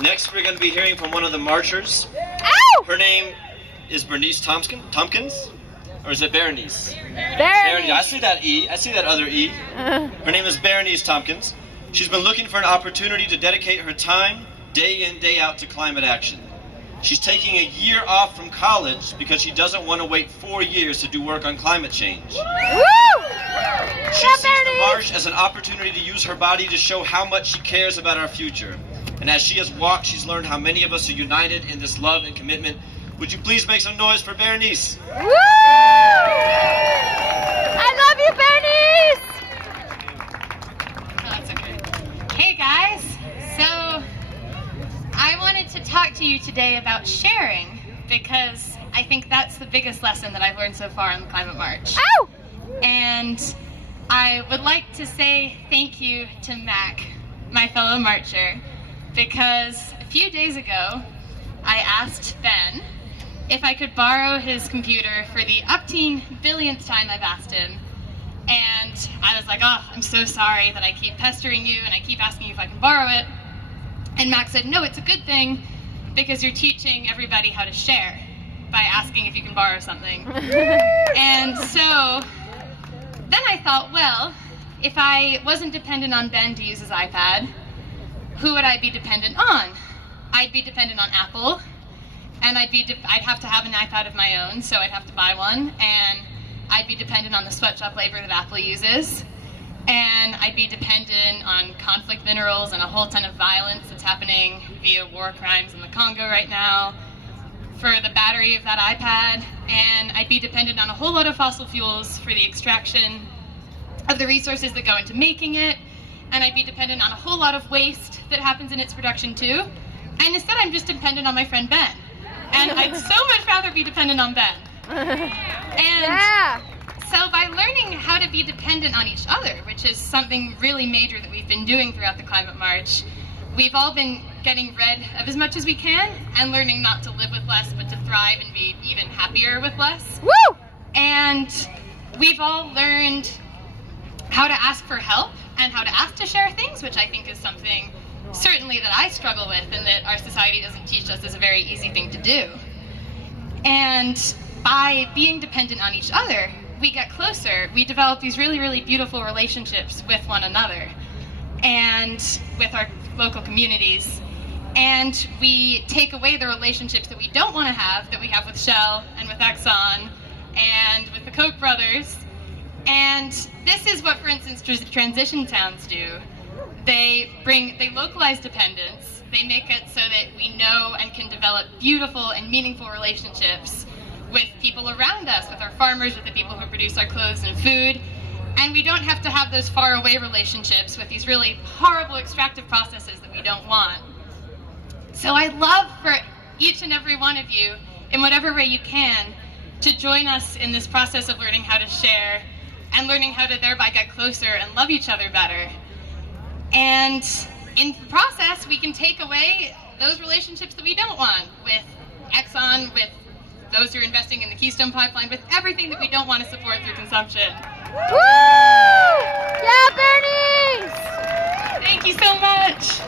Next, we're going to be hearing from one of the marchers. Ow! Her name is Berenice Tompkins, or is it Berenice? Berenice. I see that E. I see that other E. Her name is Berenice Tompkins. She's been looking for an opportunity to dedicate her time, day in, day out, to climate action. She's taking a year off from college because she doesn't want to wait 4 years to do work on climate change. Woo! She sees the march as an opportunity to use her body to show how much she cares about our future. And as she has walked, she's learned how many of us are united in this love and commitment. Would you please make some noise for Berenice? Woo! I love you, Berenice! Oh, that's okay. Hey guys, so I wanted to talk to you today about sharing because I think that's the biggest lesson that I've learned so far on the Climate March. Ow! And I would like to say thank you to Mac, my fellow marcher, because a few days ago I asked Ben if I could borrow his computer for the upteen billionth time I've asked him. And I was like, oh, I'm so sorry that I keep pestering you and I keep asking you if I can borrow it. And Mac said, no, it's a good thing because you're teaching everybody how to share by asking if you can borrow something. And so then I thought, well, if I wasn't dependent on Ben to use his iPad, who would I be dependent on? I'd be dependent on Apple, and I'd have to have an iPad of my own, so I'd have to buy one, and I'd be dependent on the sweatshop labor that Apple uses, and I'd be dependent on conflict minerals and a whole ton of violence that's happening via war crimes in the Congo right now for the battery of that iPad, and I'd be dependent on a whole lot of fossil fuels for the extraction of the resources that go into making it, and I'd be dependent on a whole lot of waste that happens in its production too. And instead I'm just dependent on my friend Ben. And I'd so much rather be dependent on Ben. And so by learning how to be dependent on each other, which is something really major that we've been doing throughout the Climate March, we've all been getting rid of as much as we can and learning not to live with less but to thrive and be even happier with less. Woo! And we've all learned how to ask for help and how to ask to share things, which I think is something certainly that I struggle with and that our society doesn't teach us is a very easy thing to do. And by being dependent on each other, we get closer. We develop these really, really beautiful relationships with one another and with our local communities. And we take away the relationships that we don't want to have, that we have with Shell and with Exxon and with the Koch brothers. And this is what, for instance, transition towns do. They localize dependence. They make it so that we know and can develop beautiful and meaningful relationships with people around us, with our farmers, with the people who produce our clothes and food. And we don't have to have those faraway relationships with these really horrible extractive processes that we don't want. So I'd love for each and every one of you, in whatever way you can, to join us in this process of learning how to share and learning how to thereby get closer and love each other better. And in the process, we can take away those relationships that we don't want with Exxon, with those who are investing in the Keystone Pipeline, with everything that we don't want to support through consumption. Woo! Yeah, Bernice! Thank you so much.